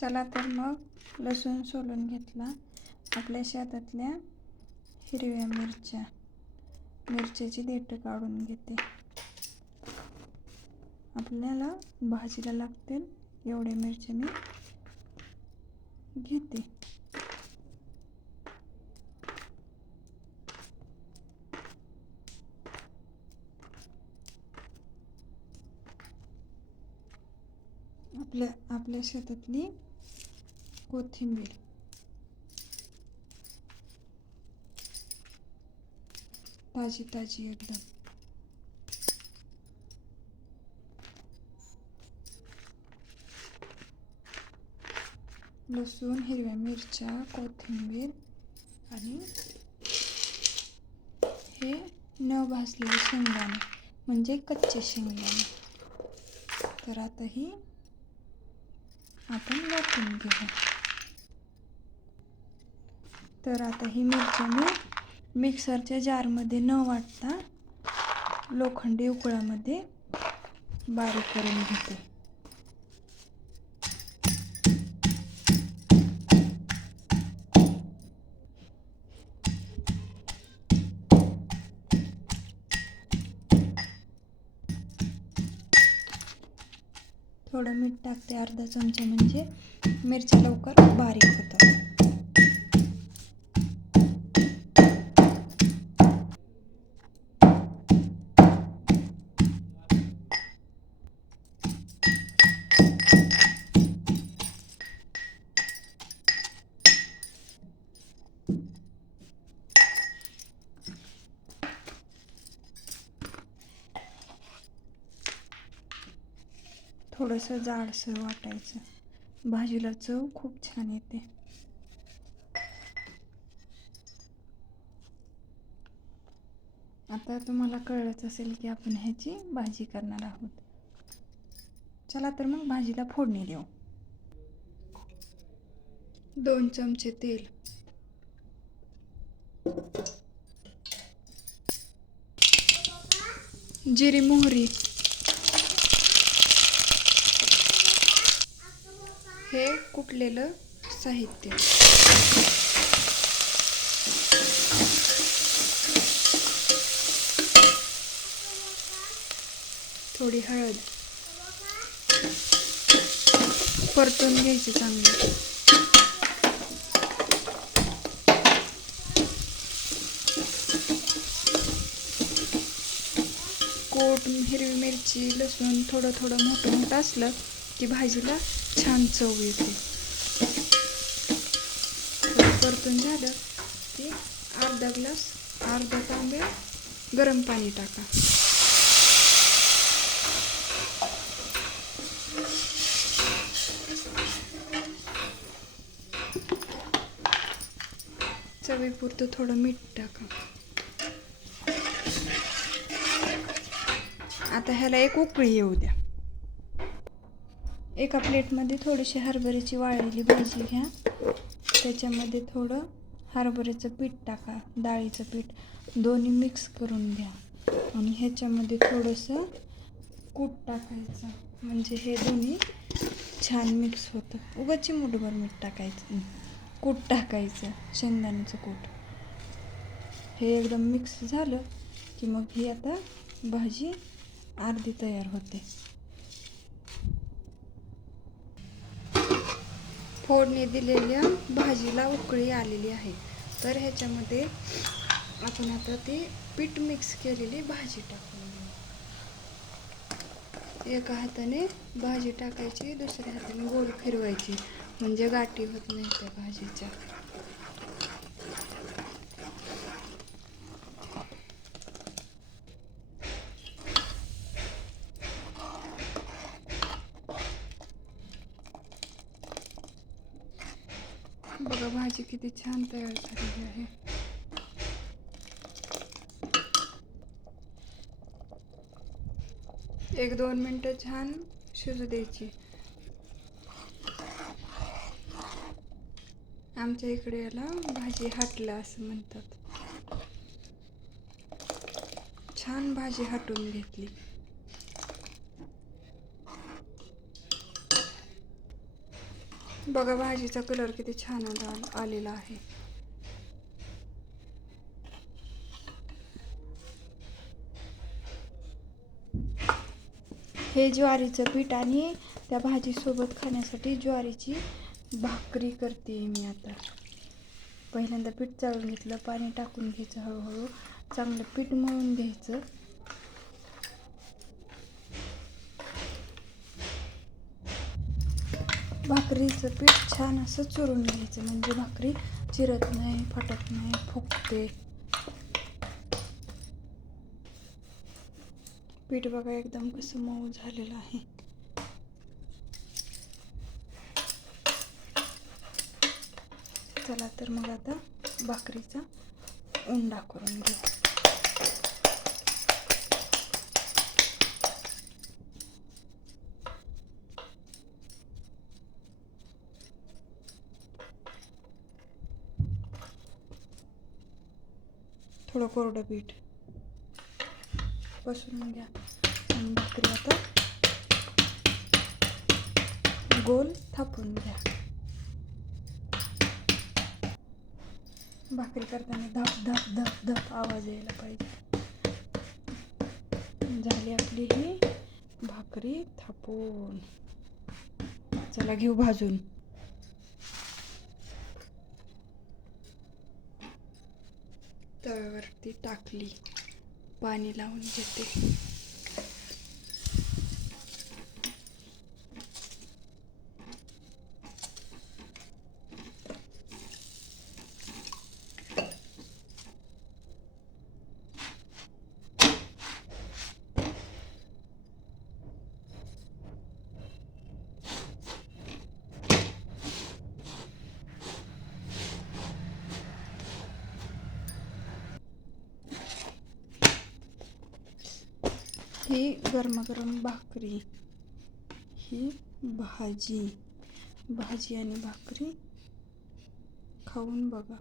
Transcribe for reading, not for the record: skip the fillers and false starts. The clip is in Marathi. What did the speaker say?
चला तर मग लसूण सोलून घेतला. आपल्या शेतातल्या हिरव्या मिरच्याची देठं काढून घेते. आपल्याला भाजीला लागतील एवढ्या मिरच्या मी घेते. आपल्या शेतातली कोथिंबीर, ताजी ताजी एकदम. लसूण, हिरव्या मिरच्या, कोथिंबीर आणि हे न भाजलेले शेंगदाणे म्हणजे कच्चे शेंगदाणे. तर आता ही आपण वाटून घेऊ. तर आता ही मिरची मी मिक्सरच्या जारमध्ये न वाटता लोखंडी उकळामध्ये बारीक करून घेते. थोडं मीठ टाकते, अर्धा चमचा, म्हणजे मिरच्या लवकर बारीक होतात. थोडंसं जाडसर वाटायचं, भाजीला चव खूप छान येते. आता तुम्हाला कळलंच असेल की आपण ह्याची भाजी करणार आहोत. चला तर मग भाजीला फोडणी देऊ. 2 चमचे तेल, जिरी मोहरी, हे कुटलेलं साहित्य, थोडी हळद, परतून घ्यायची चांगली. कोट, हिरवी मिरची, लसूण थोडं थोडं मोठं असलं की भाजीला छान चव येते. परतून झालं की अर्धा तांबे गरम पाणी टाका. चवीपुरतं थोडं मीठ टाका. आता ह्याला एक उकळी येऊ द्या. एका प्लेटमध्ये थोडीशी हरभऱ्याची वाळलेली भाजी घ्या. त्याच्यामध्ये थोडं हरभऱ्याचं पीठ टाका, डाळीचं पीठ, दोन्ही मिक्स करून घ्या. आणि ह्याच्यामध्ये थोडंसं कूट टाकायचं, म्हणजे हे दोन्ही छान मिक्स होतं. उगाच चिमूटभर मीठ टाकायचं, कूट टाकायचं, शेंगदाण्याचं कूट. हे एकदम मिक्स झालं की मग ही आता भाजी अर्धी तयार होते. फोडणी दिलेल्या भाजीला उकळी आलेली आहे. तर ह्याच्यामध्ये आपण आता ती पीठ मिक्स केलेली भाजी टाकून घेऊ. एका हाताने भाजी टाकायची, दुसऱ्या हाताने गोल फिरवायची, म्हणजे गाठी होत नाही त्या भाजीच्या. बघा भाजी किती छान तयार झालेली आहे. एक 2 मिनटं छान शिजू द्यायची. आमच्या इकडे याला भाजी हाटला असं म्हणतात. छान भाजी हाटून घेतली. बघा भाजीचा कलर किती छान आलेला आहे. हे ज्वारीचं पीठ आणि त्या भाजीसोबत खाण्यासाठी ज्वारीची भाकरी करते मी आता. पहिल्यांदा पीठ चाळून घेतलं, पाणी टाकून घ्यायचं, हळूहळू चांगलं पीठ मळून घ्यायचं. भाकरीचं पीठ छान असं चुरून घ्यायचं, म्हणजे भाकरी चिरत नाही, फटत नाही, फुगते. पीठ बघा एकदम कसं मऊ झालेलं आहे. चला तर मग आता भाकरीचा उंडा करून घेऊ. थोडं कोरडं पीठ पसरून घ्या आणि भाकरी आता गोल थापून घ्या. भाकरी करताना धप धप धप धप आवाज यायला पाहिजे. झाली आपली ही भाकरी थापून. चला घेऊ भाजून. तव्यावरती टाकली, पाणी लावून घेते. ही गरमागरम भाकरी, ही भाजी आणि भाकरी खाऊन बघा.